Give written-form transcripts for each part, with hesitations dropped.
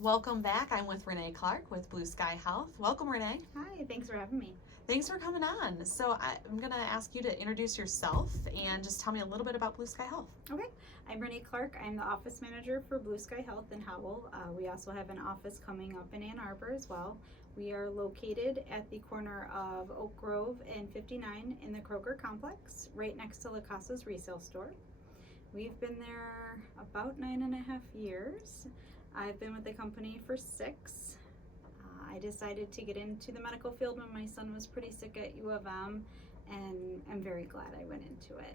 Welcome back. I'm with Renea Clark with Blue Sky Health. Welcome, Renee. Hi, thanks for having me. Thanks for coming on. So I'm going to ask you to introduce yourself and just tell me a little bit about Blue Sky Health. Okay, I'm Renea Clark. I'm the office manager for Blue Sky Health in Howell. We also have an office coming up in Ann Arbor as well. We are located at the corner of Oak Grove and 59 in the Kroger complex, right next to La Casa's resale store. We've been there about 9.5 years. I've been with the company for 6. I decided to get into the medical field when my son was pretty sick at U of M, and I'm very glad I went into it.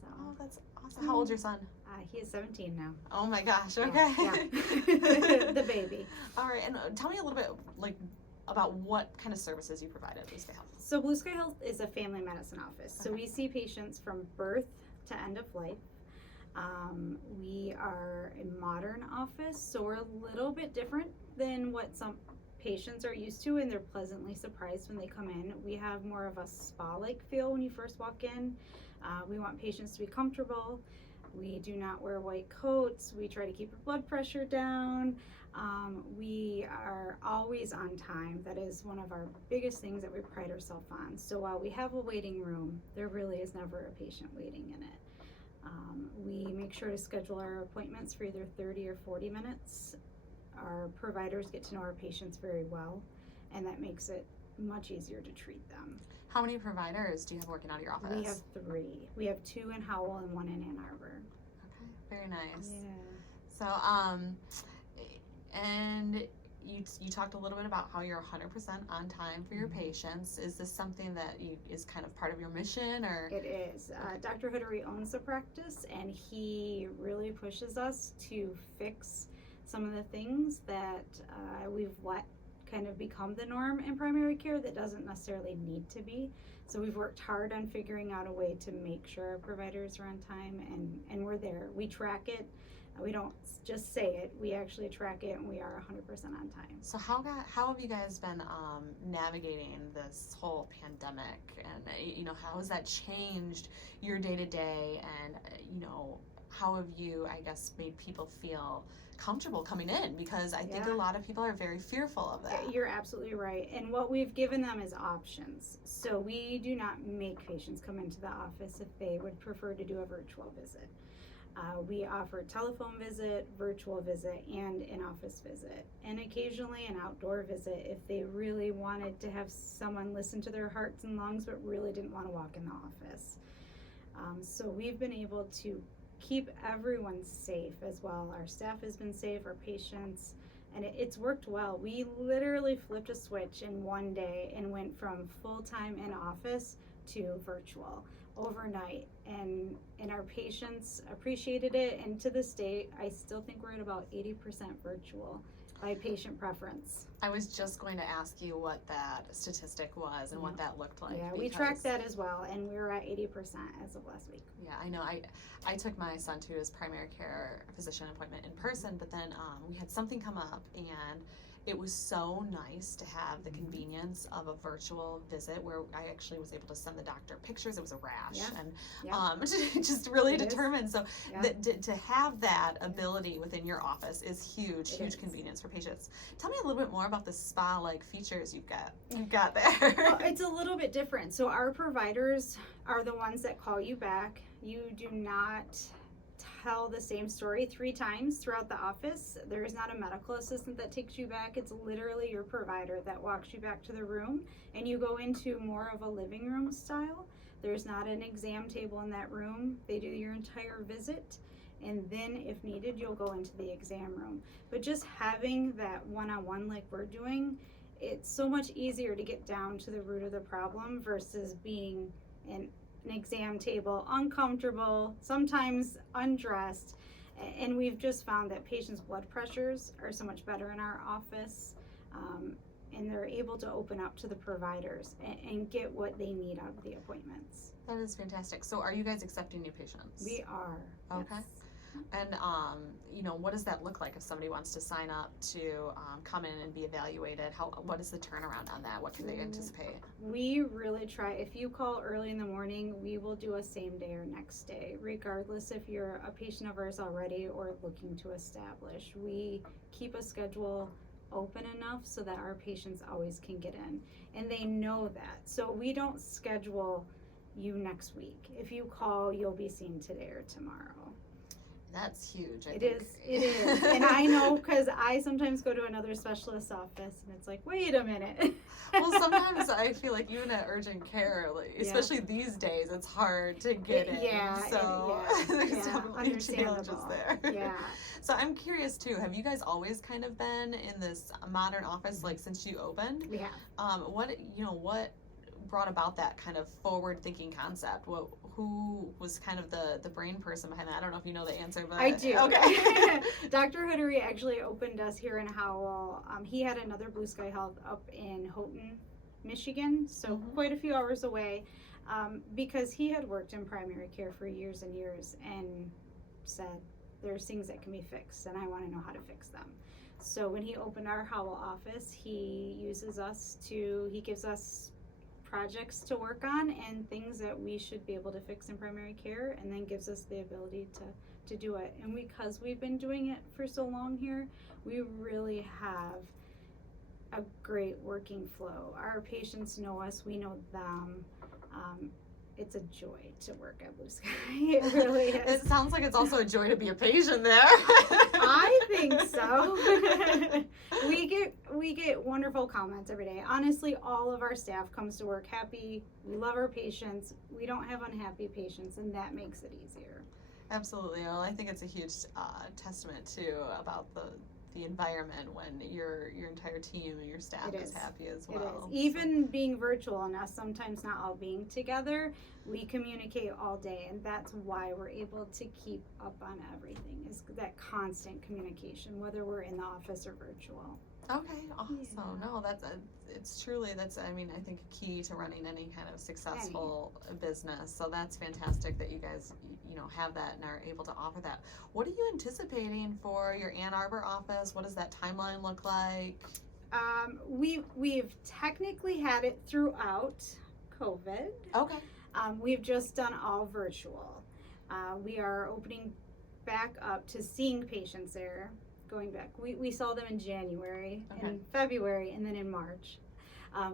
So, Oh, that's awesome. How old's your son? He is 17 now. Oh my gosh, okay. Yeah. The baby. All right, and tell me a little bit about what kind of services you provide at Blue Sky Health. So Blue Sky Health is a family medicine office. So we see patients from birth to end of life. We are a modern office, so we're a little bit different than what some patients are used to, and they're pleasantly surprised when they come in. We have more of a spa-like feel when you first walk in. We want patients to be comfortable. We do not wear white coats. We try to keep your blood pressure down. We are always on time. That is one of our biggest things that we pride ourselves on. So while we have a waiting room, there really is never a patient waiting in it. We make sure to schedule our appointments for either 30 or 40 minutes. Our providers get to know our patients very well, and that makes it much easier to treat them. How many providers do you have working out of your office? We have 3. We have 2 in Howell and 1 in Ann Arbor. Okay, very nice. Yeah. So, and you talked a little bit about how you're 100% on time for your patients. Is this something that is kind of part of your mission, or? It is. Dr. Hoodery owns the practice, and he really pushes us to fix some of the things that we've let kind of become the norm in primary care that doesn't necessarily need to be. So we've worked hard on figuring out a way to make sure our providers are on time, and we're there. We track it. We don't just say it. We actually track it, and we are 100% on time. So how have you guys been navigating this whole pandemic, and how has that changed your day to day, and how have you, I guess, made people feel comfortable coming in? Because I think a lot of people are very fearful of that. You're absolutely right. And what we've given them is options. So we do not make patients come into the office if they would prefer to do a virtual visit. We offer telephone visit, virtual visit, and in-office visit, and occasionally an outdoor visit if they really wanted to have someone listen to their hearts and lungs but really didn't want to walk in the office. So we've been able to keep everyone safe as well. Our staff has been safe, our patients, and it's worked well. We literally flipped a switch in one day and went from full-time in office to virtual overnight, and our patients appreciated it, and to this day I still think we're at about 80% virtual by patient preference. I was just going to ask you what that statistic was and what that looked like. Yeah, we track that as well, and we're at 80% as of last week. Yeah, I know. I took my son to his primary care physician appointment in person, but then we had something come up, and it was so nice to have the convenience of a virtual visit where I actually was able to send the doctor pictures. It was a rash, and just really determined. So to have that ability within your office is huge convenience for patients. Tell me a little bit more about the spa-like features you've got there. Well, it's a little bit different. So our providers are the ones that call you back. You do not tell the same story 3 times throughout the office. There is not a medical assistant that takes you back. It's literally your provider that walks you back to the room, and you go into more of a living room style. There's not an exam table in that room. They do your entire visit, and then if needed, you'll go into the exam room. But just having that one-on-one like we're doing, it's so much easier to get down to the root of the problem versus being in an exam table, uncomfortable, sometimes undressed, and we've just found that patients' blood pressures are so much better in our office, and they're able to open up to the providers and get what they need out of the appointments. That is fantastic. So are you guys accepting new patients? We are. Okay. Yes. And, what does that look like if somebody wants to sign up to come in and be evaluated? What is the turnaround on that? What can they anticipate? We really try. If you call early in the morning, we will do a same day or next day, regardless if you're a patient of ours already or looking to establish. We keep a schedule open enough so that our patients always can get in, and they know that. So we don't schedule you next week. If you call, you'll be seen today or tomorrow. That's huge. It is. And I know, because I sometimes go to another specialist's office and it's like, wait a minute. Well, sometimes I feel like even at urgent care, especially these days, it's hard to get in. So there's definitely challenges there. Yeah. So I'm curious too, have you guys always kind of been in this modern office, like since you opened? We have. What brought about that kind of forward-thinking concept? Who was kind of the brain person behind that? I don't know if you know the answer, but I do. Okay. Dr. Hoodery actually opened us here in Howell. He had another Blue Sky Health up in Houghton, Michigan, so quite a few hours away, because he had worked in primary care for years and years and said, there's things that can be fixed and I want to know how to fix them. So when he opened our Howell office, he gives us projects to work on and things that we should be able to fix in primary care, and then gives us the ability to do it. And because we've been doing it for so long here, we really have a great working flow. Our patients know us, we know them. It's a joy to work at Blue Sky. It really is. It sounds like it's also a joy to be a patient there. I think so. We get wonderful comments every day. Honestly, all of our staff comes to work happy. We love our patients. We don't have unhappy patients, and that makes it easier. Absolutely. Well, I think it's a huge testament too about the environment when your entire team and your staff is happy as well. It is. Even being virtual and us sometimes not all being together, we communicate all day, and that's why we're able to keep up on everything, is that constant communication, whether we're in the office or virtual. Okay, awesome. Yeah. No, I think a key to running any kind of successful business. So that's fantastic that you guys, have that and are able to offer that. What are you anticipating for your Ann Arbor office? What does that timeline look like? We've technically had it throughout COVID. Okay. We've just done all virtual. We are opening back up to seeing patients there. Going back, we saw them in January, in February, and then in March.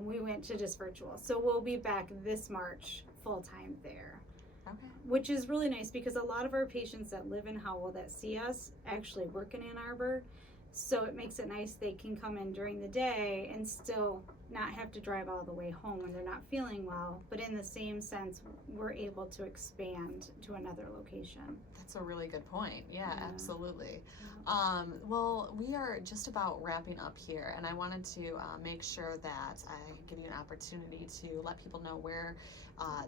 We went to just virtual. So we'll be back this March full-time there. Okay. Which is really nice because a lot of our patients that live in Howell that see us actually work in Ann Arbor. So it makes it nice they can come in during the day and still not have to drive all the way home when they're not feeling well. But in the same sense, we're able to expand to another location. That's a really good point. Yeah. Absolutely. Yeah. Well, we are just about wrapping up here, and I wanted to make sure that I give you an opportunity to let people know where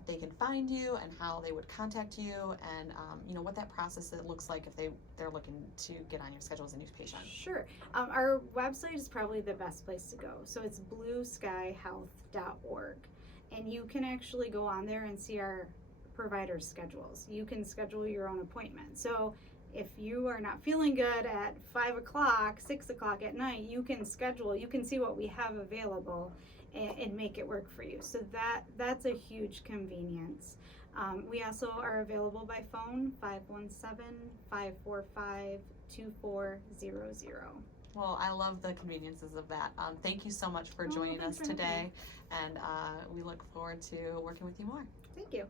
they can find you and how they would contact you, and what that process looks like if they're looking to get on your schedule as a new patient. Sure. Our website is probably the best place to go. So it's blueskyhealth.org, and you can actually go on there and see our provider schedules. You can schedule your own appointment. So if you are not feeling good at 5 o'clock, 6 o'clock at night, you can see what we have available and make it work for you. So that's a huge convenience. We also are available by phone, 517-545-2400. Well, I love the conveniences of that. Thank you so much for joining us today, and we look forward to working with you more. Thank you.